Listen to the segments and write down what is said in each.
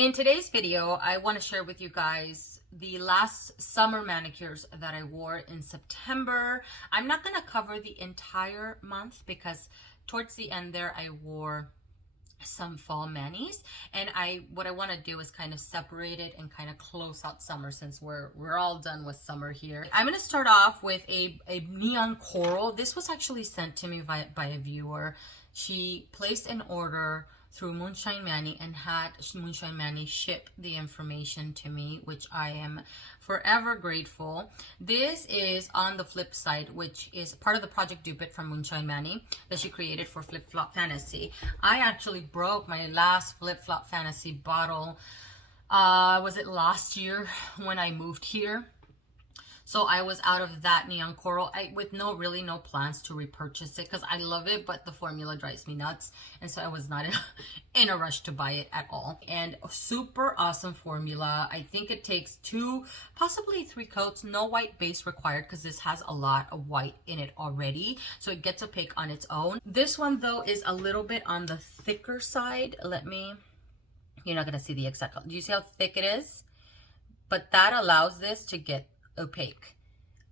In today's video, I want to share with you guys the last summer manicures that I wore in September. I'm not going to cover the entire month because towards the end there I wore some fall manis, and what I want to do is kind of separate it and kind of close out summer since we're all done with summer here. I'm going to start off with a neon coral. This was actually sent to me by a viewer. She placed an order through Moonshine Mani and had Moonshine Mani ship the information to me, which I am forever grateful. This is on the flip side, which is part of the project Dupe from Moonshine Mani that she created for Flip Flop Fantasy. I actually broke my last Flip Flop Fantasy bottle, was it last year when I moved here? So I was out of that neon coral with really no plans to repurchase it because I love it, but the formula drives me nuts. And so I was not in a rush to buy it at all. And a super awesome formula. I think it takes 2, possibly 3 coats. No white base required because this has a lot of white in it already. So it gets opaque on its own. This one though is a little bit on the thicker side. You're not going to see the exact color. Do you see how thick it is? But that allows this to get opaque.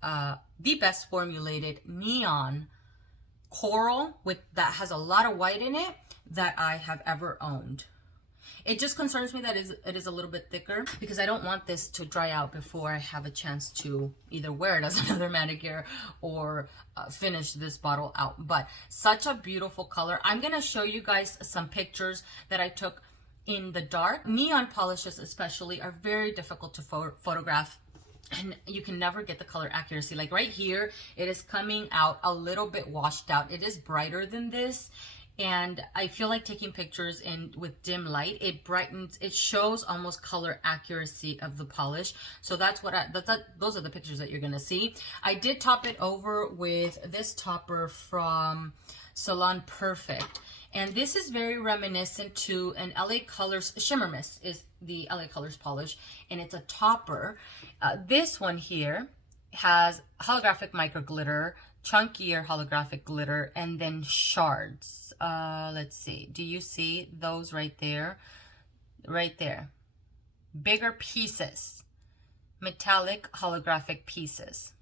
The best formulated neon coral that has a lot of white in it that I have ever owned. It just concerns me that it is a little bit thicker because I don't want this to dry out before I have a chance to either wear it as another manicure or finish this bottle out. But such a beautiful color. I'm gonna show you guys some pictures that I took in the dark. Neon polishes especially are very difficult to photograph, and you can never get the color accuracy. Like right here, it is coming out a little bit washed out. It is brighter than this, and I feel like taking pictures with dim light, it brightens, it shows almost color accuracy of the polish. So that's what those are the pictures that you're gonna see. I did top it over with this topper from Salon Perfect. And this is very reminiscent to an LA Colors Shimmer Mist is the LA Colors polish, and it's a topper. This one here has holographic micro glitter, chunkier holographic glitter, and then shards. Let's see. Do you see those right there? Right there. Bigger pieces. Metallic holographic pieces.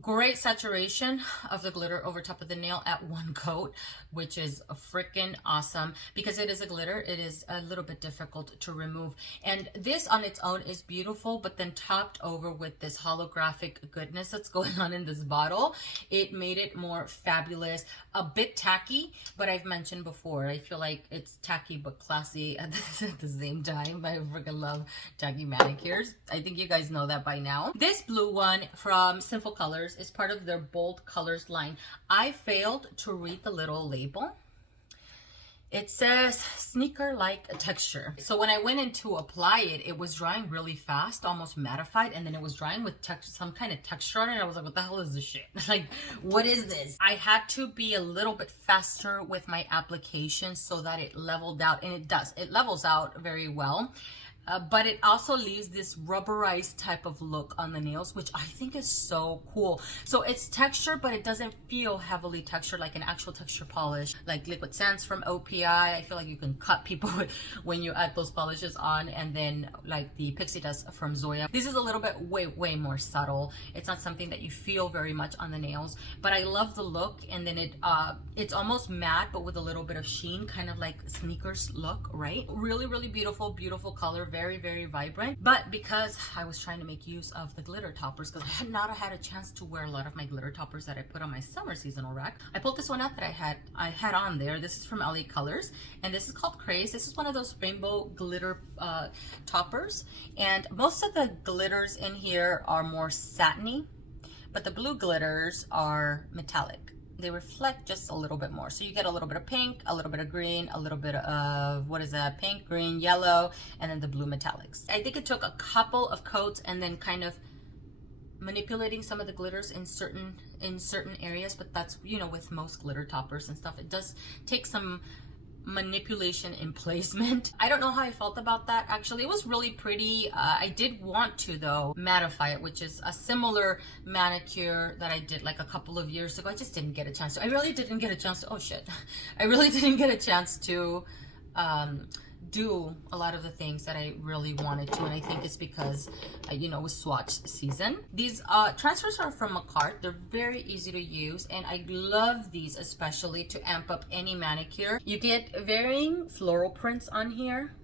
Great saturation of the glitter over top of the nail at 1 coat, which is freaking awesome because it is a glitter. It is a little bit difficult to remove, and this on its own is beautiful, but then topped over with this holographic goodness that's going on in this bottle, it made it more fabulous. A bit tacky, but I've mentioned before, I feel like it's tacky but classy at the same time. I freaking love tacky manicures. I think you guys know that by now. This blue one from Sinful Colors is part of their bold colors line. I failed to read the little label. It says sneaker-like texture. So when I went in to apply it, it was drying really fast, almost mattified, and then it was drying with some kind of texture on it. I was like, what the hell is this shit? Like, what is this? I had to be a little bit faster with my application so that it leveled out, and it does. It levels out very well. But it also leaves this rubberized type of look on the nails, which I think is so cool. So it's textured, but it doesn't feel heavily textured like an actual texture polish, like Liquid Sands from OPI. I feel like you can cut people when you add those polishes on, and then like the Pixie Dust from Zoya. This is a little bit way more subtle. It's not something that you feel very much on the nails, but I love the look. And then it's almost matte, but with a little bit of sheen, kind of like sneakers look, right? Really beautiful color. Very vibrant. But because I was trying to make use of the glitter toppers, because I had not had a chance to wear a lot of my glitter toppers that I put on my summer seasonal rack, I pulled this one out that I had on there. This is from LA Colors, and this is called Craze. This is one of those rainbow glitter toppers, and most of the glitters in here are more satiny, but the blue glitters are metallic. They reflect just a little bit more. So you get a little bit of pink, a little bit of green, a little bit of, what is that? Pink, green, yellow, and then the blue metallics. I think it took a couple of coats and then kind of manipulating some of the glitters in certain areas, but that's, you know, with most glitter toppers and stuff, it does take some manipulation in placement. I don't know how I felt about that. Actually, it was really pretty. I did want to though mattify it, which is a similar manicure that I did like a couple of years ago. I just didn't get a chance to. I really didn't get a chance to. Oh shit! I really didn't get a chance to do a lot of the things that I really wanted to, and I think it's because you know, it was swatch season. These transfers are from Makart. They're very easy to use, and I love these especially to amp up any manicure. You get varying floral prints on here.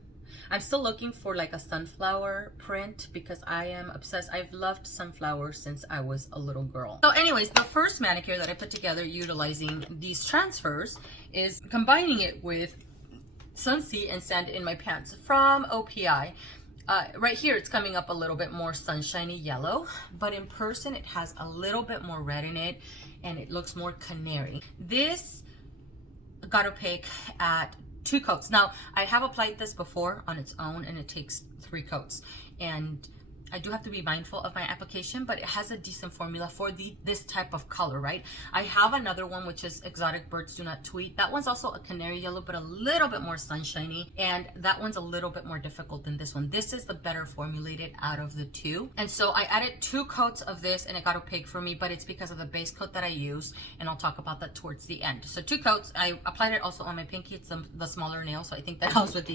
I'm still looking for like a sunflower print because I am obsessed. I've loved sunflowers since I was a little girl. So anyways, the first manicure that I put together utilizing these transfers is combining it with Sunsea and Sand in My Pants from OPI. Right here it's coming up a little bit more sunshiny yellow, but in person it has a little bit more red in it and it looks more canary. This got opaque at 2 coats. Now, I have applied this before on its own and it takes 3 coats. And I do have to be mindful of my application, but it has a decent formula for this type of color, right? I have another one, which is Exotic Birds Do Not Tweet. That one's also a canary yellow, but a little bit more sunshiny. And that one's a little bit more difficult than this one. This is the better formulated out of the 2. And so I added 2 coats of this and it got opaque for me, but it's because of the base coat that I used. And I'll talk about that towards the end. So 2 coats, I applied it also on my pinky. It's the smaller nail. So I think that helps with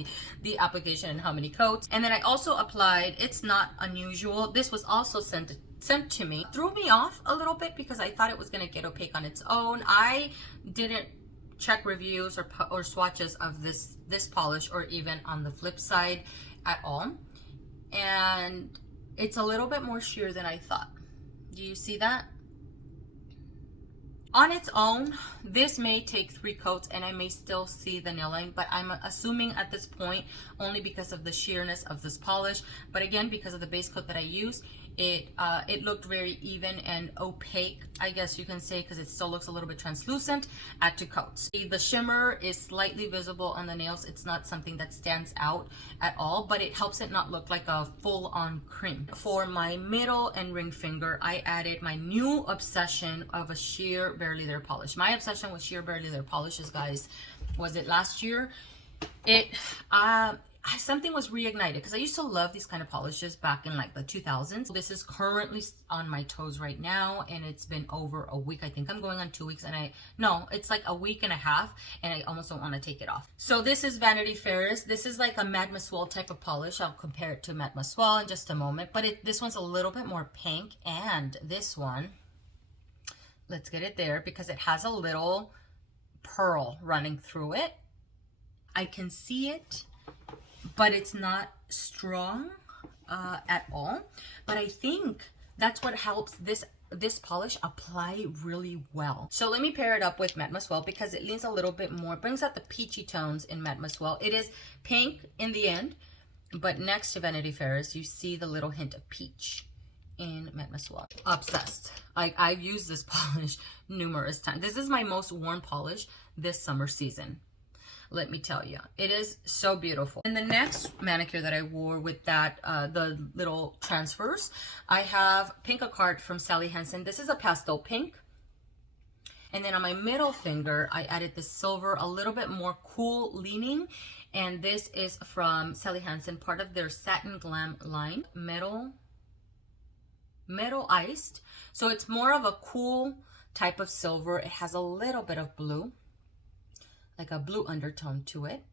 the application and how many coats. And then I also applied, it's not unusual. This was also sent to me. Threw me off a little bit because I thought it was going to get opaque on its own. I didn't check reviews or swatches of this polish, or even on the flip side at all. And it's a little bit more sheer than I thought. Do you see that? On its own, this may take 3 coats and I may still see the nail line, but I'm assuming at this point, only because of the sheerness of this polish, but again, because of the base coat that I used, it looked very even and opaque, I guess you can say, because it still looks a little bit translucent at 2 coats. The shimmer is slightly visible on the nails. It's not something that stands out at all, but it helps it not look like a full-on cream. For my middle and ring finger, I added my new obsession of a sheer Barely There polish. My obsession with sheer Barely There polishes, guys, was it last year? Something was reignited because I used to love these kind of polishes back in like the 2000s. This is currently on my toes right now and it's been over a week. I think I'm going on 2 weeks and no, it's like a week and a half and I almost don't want to take it off. So this is Vanity Fairest. This is like a Mademoiselle type of polish. I'll compare it to Mademoiselle in just a moment, but this one's a little bit more pink, and this one, let's get it there because it has a little pearl running through it. I can see it, but it's not strong at all. But I think that's what helps this polish apply really well. So let me pair it up with Mademoiselle because it leans a little bit more, brings out the peachy tones in Mademoiselle. It is pink in the end, but next to Vanity Fairest, you see the little hint of peach in Mademoiselle. Obsessed. I've used this polish numerous times. This is my most worn polish this summer season. Let me tell you, it is so beautiful. And the next manicure that I wore with that, the little transfers, I have Makart from Sally Hansen. This is a pastel pink. And then on my middle finger, I added the silver, a little bit more cool leaning. And this is from Sally Hansen, part of their Satin Glam line, metal iced. So it's more of a cool type of silver. It has a little bit of blue, like a blue undertone to it.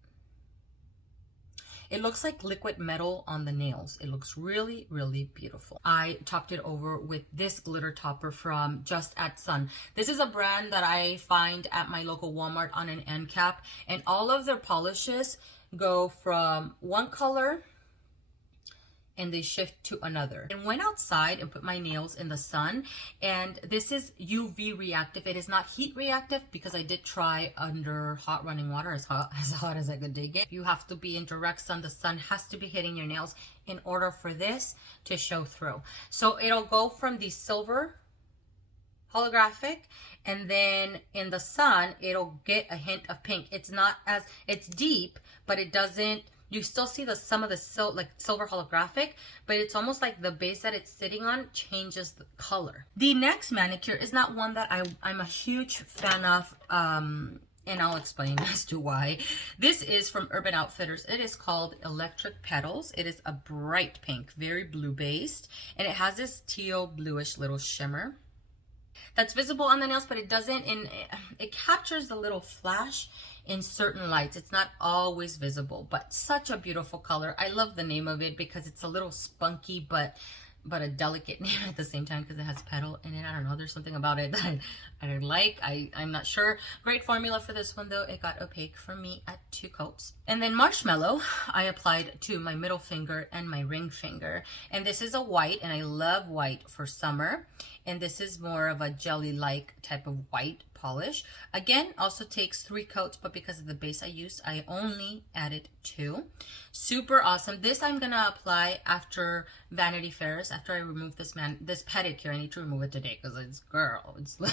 It looks like liquid metal on the nails. It looks really, really beautiful. I topped it over with this glitter topper from Just at Sun. This is a brand that I find at my local Walmart on an end cap, and all of their polishes go from one color and they shift to another. And went outside and put my nails in the sun, and this is UV reactive. It is not heat reactive because I did try under hot running water, as hot as I could dig it. You have to be in direct sun. The sun has to be hitting your nails in order for this to show through. So it'll go from the silver holographic, and then in the sun it'll get a hint of pink. It's not as, it's deep, but it doesn't, you still see some of the silver holographic, but it's almost like the base that it's sitting on changes the color. The next manicure is not one that I'm a huge fan of, and I'll explain as to why. This is from Urban Outfitters. It is called Electric Petals. It is a bright pink, very blue based, and it has this teal bluish little shimmer. that's visible on the nails, but it doesn't, it captures the little flash in certain lights. It's not always visible, but such a beautiful color. I love the name of it because it's a little spunky, but a delicate name at the same time because it has petal in it. I don't know, there's something about it that I like. I'm not sure. Great formula for this one though. It got opaque for me at 2 coats. And then Marshmallow I applied to my middle finger and my ring finger, and this is a white, and I love white for summer, and this is more of a jelly like type of white polish. Again, also takes 3 coats, but because of the base I used, I only added 2. Super awesome. This I'm gonna apply after Vanity Fairest, after I remove this pedicure. I need to remove it today because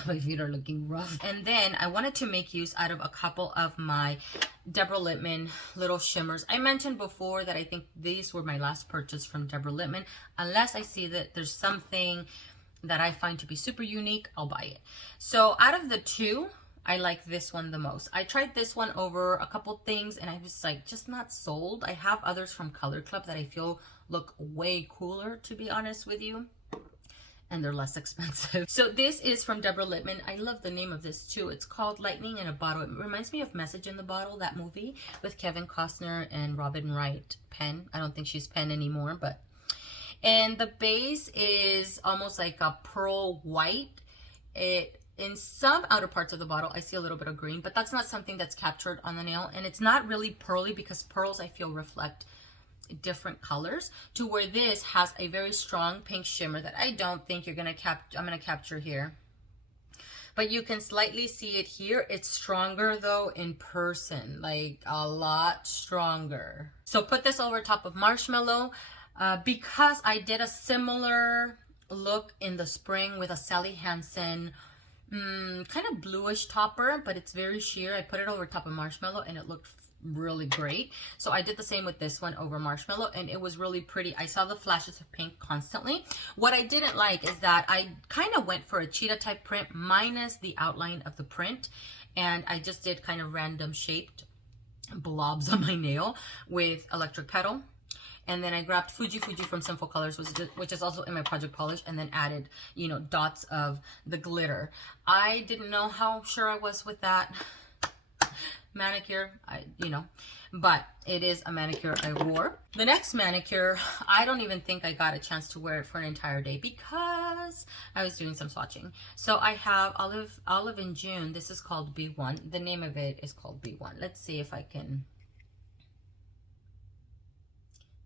my feet are looking rough. And then I wanted to make use out of a couple of my Deborah Lippmann little shimmers. I mentioned before that I think these were my last purchase from Deborah Lippmann. Unless I see that there's something that I find to be super unique, I'll buy it. So out of the 2, I like this one the most. I tried this one over a couple things and I was like, just not sold. I have others from Color Club that I feel look way cooler, to be honest with you, and they're less expensive. So this is from Deborah Lippmann. I love the name of this too. It's called Lightning in a Bottle. It reminds me of Message in the Bottle, that movie with Kevin Costner and Robin Wright Penn. I don't think she's Penn anymore, but and the base is almost like a pearl white. In some outer parts of the bottle, I see a little bit of green, but that's not something that's captured on the nail. And it's not really pearly because pearls, I feel, reflect different colors, to where this has a very strong pink shimmer that I don't think you're gonna I'm gonna capture here. But you can slightly see it here. It's stronger though in person, like a lot stronger. So put this over top of Marshmallow. Because I did a similar look in the spring with a Sally Hansen kind of bluish topper, but it's very sheer. I put it over top of Marshmallow and it looked really great. So I did the same with this one over Marshmallow and it was really pretty. I saw the flashes of pink constantly. What I didn't like is that I kind of went for a cheetah type print minus the outline of the print, and I just did kind of random shaped blobs on my nail with electric petal. And then I grabbed Fuji from Sinful Colors, which is also in my project polish, and then added, you know, dots of the glitter. I didn't know how sure I was with that manicure, but it is a manicure I wore. The next manicure, I don't even think I got a chance to wear it for an entire day because I was doing some swatching. So I have Olive in June. This is called B1. The name of it is called B1. Let's see if I can...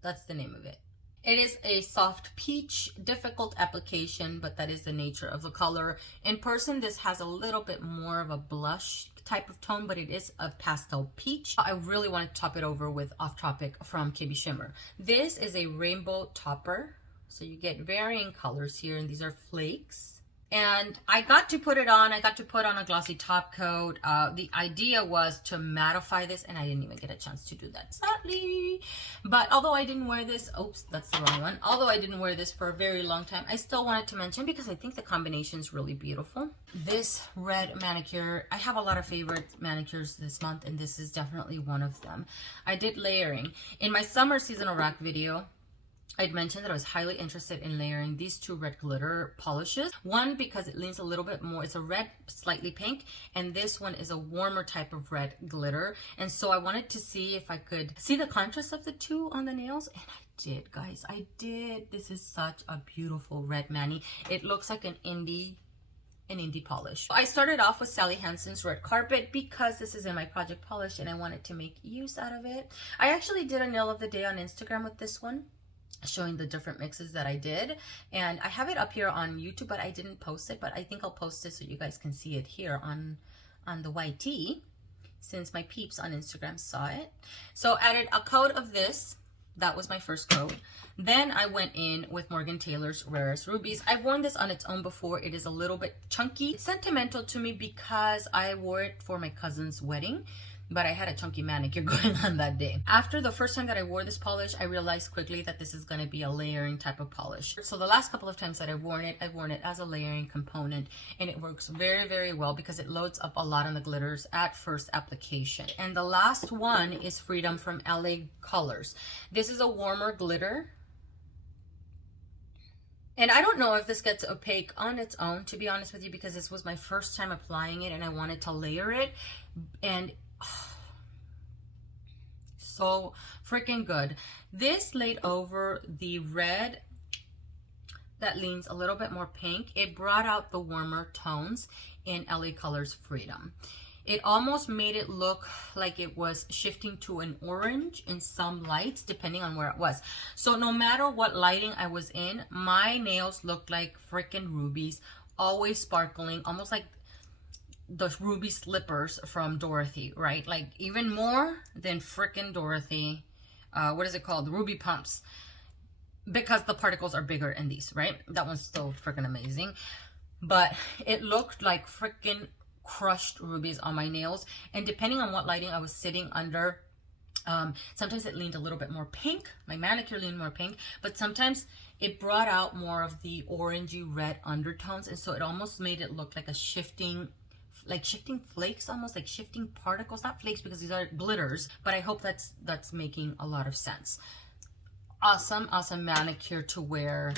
That's the name of it. It is a soft peach, difficult application, but that is the nature of the color. In person, this has a little bit more of a blush type of tone, but it is a pastel peach. I really want to top it over with Off Tropic from KB Shimmer. This is a rainbow topper, so you get varying colors here, and these are flakes. And I got to put it on. I got to put on a glossy top coat. The idea was to mattify this, and I didn't even get a chance to do that, sadly. But although I didn't wear this, oops, that's the wrong one. Although I didn't wear this for a very long time, I still wanted to mention because I think the combination is really beautiful. This red manicure, I have a lot of favorite manicures this month, and this is definitely one of them. I did layering. In my summer seasonal rack video, I'd mentioned that I was highly interested in layering these 2 red glitter polishes. One, because it leans a little bit more, it's a red, slightly pink, and this one is a warmer type of red glitter. And so I wanted to see if I could see the contrast of the 2 on the nails, and I did, guys. I did. This is such a beautiful red mani. It looks like an indie polish. I started off with Sally Hansen's Red Carpet because this is in my project polish and I wanted to make use out of it. I actually did a nail of the day on Instagram with this one, showing the different mixes that I did, and I have it up here on YouTube, but I didn't post it, but I think I'll post it so you guys can see it here on the YT, since my peeps on Instagram saw it. So added a coat of this. That was my first coat. Then I went in with Morgan Taylor's Rarest Rubies. I've worn this on its own before. It is a little bit chunky. It's sentimental to me because I wore it for my cousin's wedding, but I had a chunky manicure going on that day. After the first time that I wore this polish, I realized quickly that this is gonna be a layering type of polish. So the last couple of times that I've worn it as a layering component, and it works very, very well because it loads up a lot on the glitters at first application. And the last one is Freedom from LA Colors. This is a warmer glitter. And I don't know if this gets opaque on its own, to be honest with you, because this was my first time applying it and I wanted to layer it. And so freaking good. This laid over the red that leans a little bit more pink. It brought out the warmer tones in LA Colors Freedom. It almost made it look like it was shifting to an orange in some lights, depending on where it was. So no matter what lighting I was in, my nails looked like freaking rubies, always sparkling, almost like the ruby slippers from Dorothy, right? Like even more than freaking Dorothy. What is it called? Ruby pumps. Because the particles are bigger in these, right? That one's still freaking amazing. But it looked like freaking crushed rubies on my nails. And depending on what lighting I was sitting under, sometimes it leaned a little bit more pink. My manicure leaned more pink. But sometimes it brought out more of the orangey red undertones. And so it almost made it look like a shifting, like shifting flakes, almost like shifting particles. Not flakes because these are glitters. But I hope that's making a lot of sense. Awesome manicure to wear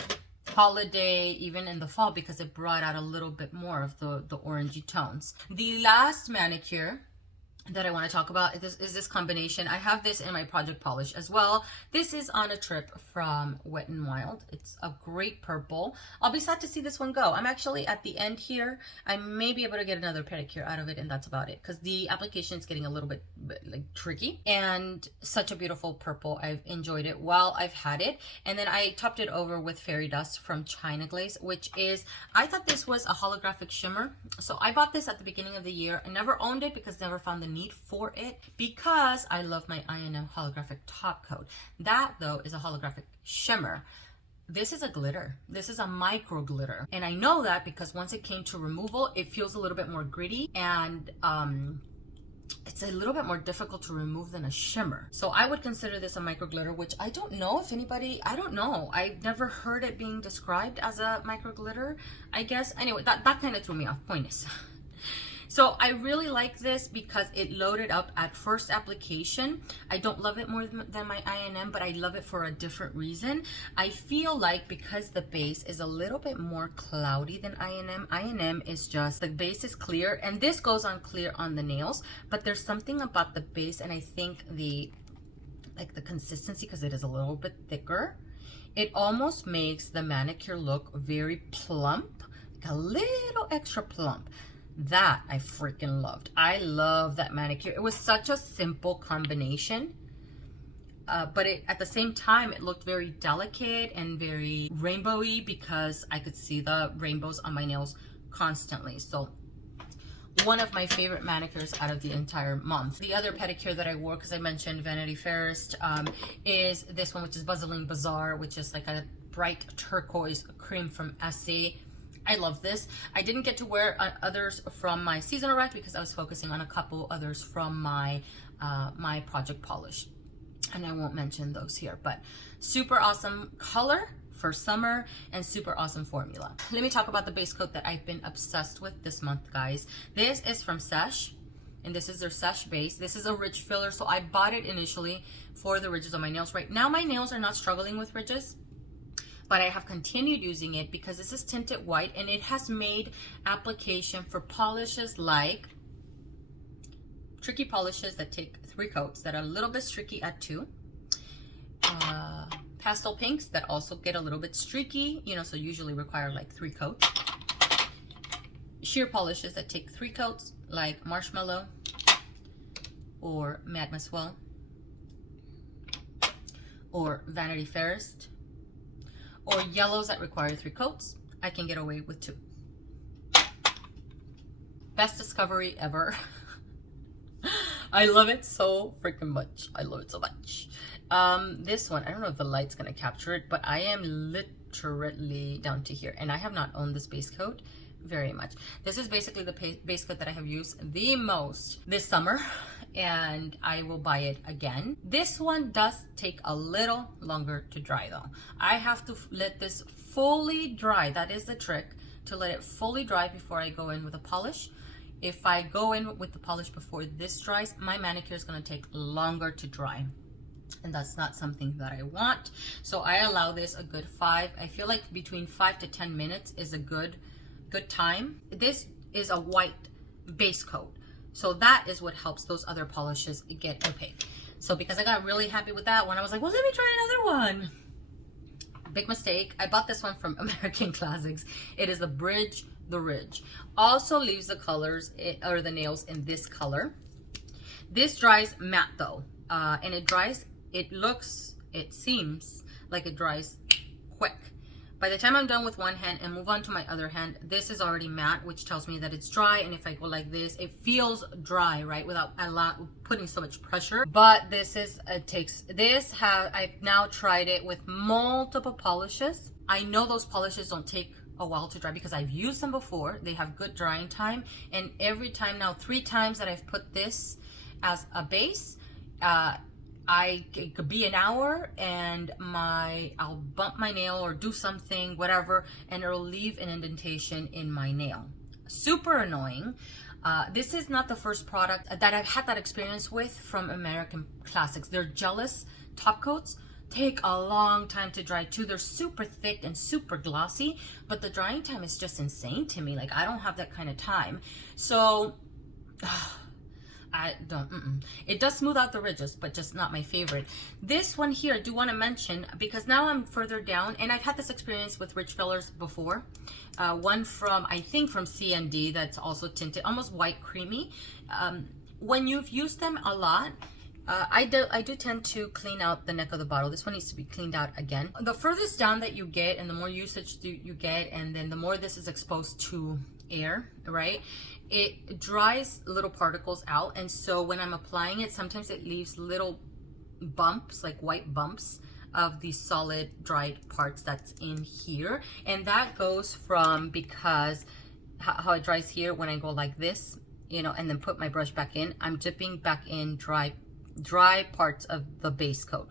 holiday, even in the fall, because it brought out a little bit more of the orangey tones. The last manicure that I want to talk about is this combination. I have this in my project polish as well. This is on a trip from Wet n Wild. It's a great purple. I'll be sad to see this one go. I'm actually at the end here. I may be able to get another pedicure out of it, and that's about it, because the application is getting a little bit like tricky. And such a beautiful purple. I've enjoyed it while I've had it. And then I topped it over with Fairy Dust from China Glaze, which is, I thought this was a holographic shimmer. So I bought this at the beginning of the year. I never owned it because never found the need for it, because I love my I&M holographic top coat. That though is a holographic shimmer. This is a glitter. This is a micro glitter. And I know that because once it came to removal, it feels a little bit more gritty, and it's a little bit more difficult to remove than a shimmer. So I would consider this a micro glitter, which I don't know if anybody, I don't know. I've never heard it being described as a micro glitter, I guess. Anyway, that kind of threw me off. Point is. So I really like this because it loaded up at first application. I don't love it more than my I&M, but I love it for a different reason. I feel like because the base is a little bit more cloudy than I&M. I&M is just, the base is clear, and this goes on clear on the nails, but there's something about the base, and I think the consistency, because it is a little bit thicker, it almost makes the manicure look very plump, like a little extra plump. That I freaking loved. I love that manicure. It was such a simple combination, but at the same time, it looked very delicate and very rainbowy, because I could see the rainbows on my nails constantly. So one of my favorite manicures out of the entire month. The other pedicure that I wore, because I mentioned Vanity Fairest, is this one, which is Buzzling Bazaar, which is like a bright turquoise cream from Essie. I love this. I didn't get to wear others from my seasonal rack because I was focusing on a couple others from my my project polish, and I won't mention those here. But super awesome color for summer and super awesome formula. Let me talk about the base coat that I've been obsessed with this month, guys. This is from Sesh, and this is their Sesh base. This is a ridge filler, so I bought it initially for the ridges on my nails. Right now my nails are not struggling with ridges, but I have continued using it because this is tinted white, and it has made application for polishes like tricky polishes that take 3 coats that are a little bit streaky at 2. Pastel pinks that also get a little bit streaky, you know, so usually require like 3 coats. Sheer polishes that take 3 coats like Marshmallow or Magma Swell or Vanity Fairest. Or yellows that require 3 coats. I can get away with 2. Best discovery ever. I love it so freaking much. I love it so much. This one, I don't know if the light's gonna capture it, but I am literally down to here, and I have not owned this base coat very much. This is basically the base coat that I have used the most this summer, and I will buy it again. This one does take a little longer to dry though. I have to let this fully dry. That is the trick, to let it fully dry before I go in with a polish. If I go in with the polish before this dries, my manicure is going to take longer to dry. and that's not something that I want. So I allow this a good 5. I feel like between 5 to 10 minutes is a good time. This is a white base coat, so that is what helps those other polishes get opaque. So because I got really happy with that one, I was like, well, let me try another one. Big mistake. I bought this one from American Classics. It is the Bridge the Ridge. Also leaves the colors or the nails in this color. This dries matte though, and it seems like it dries quick. By the time I'm done with one hand and move on to my other hand, this is already matte, which tells me that it's dry. And if I go like this, it feels dry, right? Without putting so much pressure. But this is, I've now tried it with multiple polishes. I know those polishes don't take a while to dry because I've used them before. They have good drying time. And every time now, 3 times that I've put this as a base, it could be an hour and I'll bump my nail or do something, whatever, and it'll leave an indentation in my nail. Super annoying. This is not the first product that I've had that experience with from American Classics. Their Jealous top coats take a long time to dry too. They're super thick and super glossy, but the drying time is just insane to me. Like, I don't have that kind of time. So it does smooth out the ridges, but just not my favorite. This one here I do want to mention because now I'm further down, and I've had this experience with rich fillers before. One from, I think from C&D, that's also tinted, almost white creamy. When you've used them a lot, I do tend to clean out the neck of the bottle. This one needs to be cleaned out again. The furthest down that you get and the more usage you get, and then the more this is exposed to air, right, it dries little particles out. And so when I'm applying it, sometimes it leaves little bumps, like white bumps of the solid dried parts that's in here. And that goes from, because how it dries here, when I go like this, you know, and then put my brush back in, I'm dipping back in dry parts of the base coat.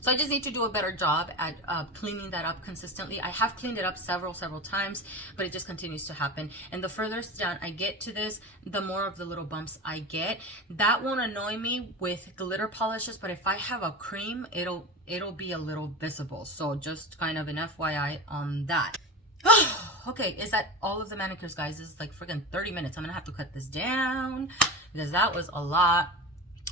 So I just need to do a better job at cleaning that up consistently. I have cleaned it up several times, but it just continues to happen. And the furthest down I get to this, the more of the little bumps I get. That won't annoy me with glitter polishes, but if I have a cream, it'll be a little visible. So just kind of an FYI on that. Okay, is that all of the manicures, guys? This is like freaking 30 minutes. I'm gonna have to cut this down because that was a lot.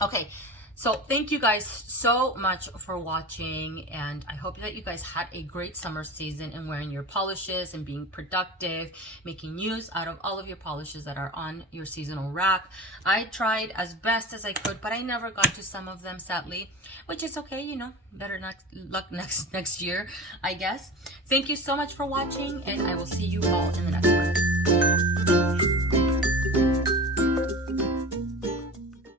Okay, so thank you guys so much for watching, and I hope that you guys had a great summer season and wearing your polishes and being productive, making use out of all of your polishes that are on your seasonal rack. I tried as best as I could, but I never got to some of them, sadly, which is okay, you know, better luck next year, I guess. Thank you so much for watching, and I will see you all in the next one.